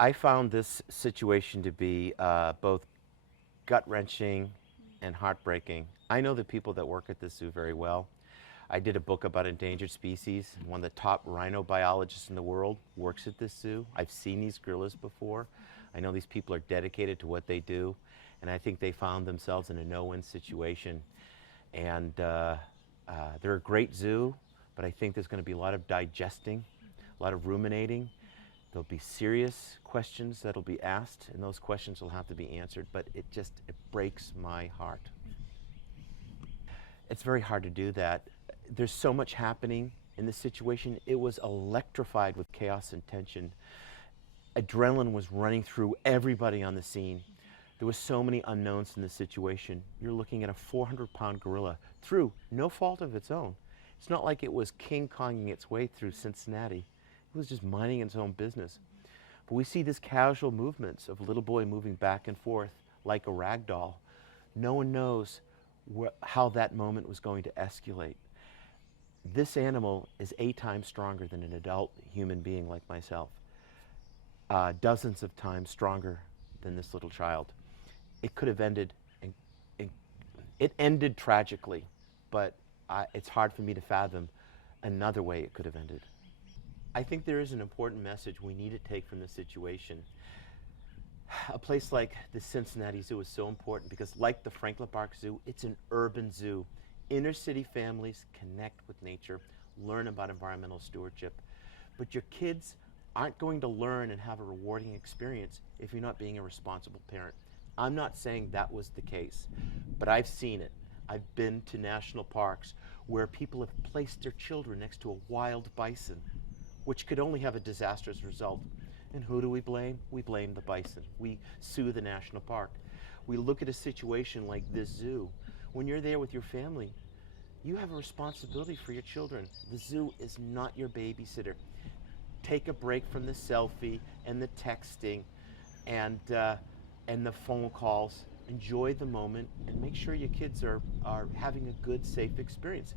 I found this situation to be both gut-wrenching and heartbreaking. I know the people that work at the zoo very well. I did a book about endangered species. One of the top rhino biologists in the world works at this zoo. I've seen these gorillas before. I know these people are dedicated to what they do, and I think they found themselves in a no-win situation. And they're a great zoo, but I think there's going to be a lot of digesting, a lot of ruminating. There'll be serious questions that'll be asked, and those questions will have to be answered, but it breaks my heart. It's very hard to do that. There's so much happening in this situation. It was electrified with chaos and tension. Adrenaline was running through everybody on the scene. There was so many unknowns in this situation. You're looking at a 400-pound gorilla through no fault of its own. It's not like it was King Konging its way through Cincinnati. It was just minding its own business. But we see these casual movements of a little boy moving back and forth like a rag doll. No one knows how that moment was going to escalate. This animal is 8 times stronger than an adult human being like myself. Dozens of times stronger than this little child. It could have ended, it ended tragically, but it's hard for me to fathom another way it could have ended. I think there is an important message we need to take from this situation. A place like the Cincinnati Zoo is so important because, like the Franklin Park Zoo, it's an urban zoo. Inner city families connect with nature, learn about environmental stewardship. But your kids aren't going to learn and have a rewarding experience if you're not being a responsible parent. I'm not saying that was the case, but I've seen it. I've been to national parks where people have placed their children next to a wild bison, which could only have a disastrous result. And who do we blame? We blame the bison. We sue the national park. We look at a situation like this zoo. When you're there with your family, you have a responsibility for your children. The zoo is not your babysitter. Take a break from the selfie and the texting and the phone calls. Enjoy the moment and make sure your kids are having a good, safe experience.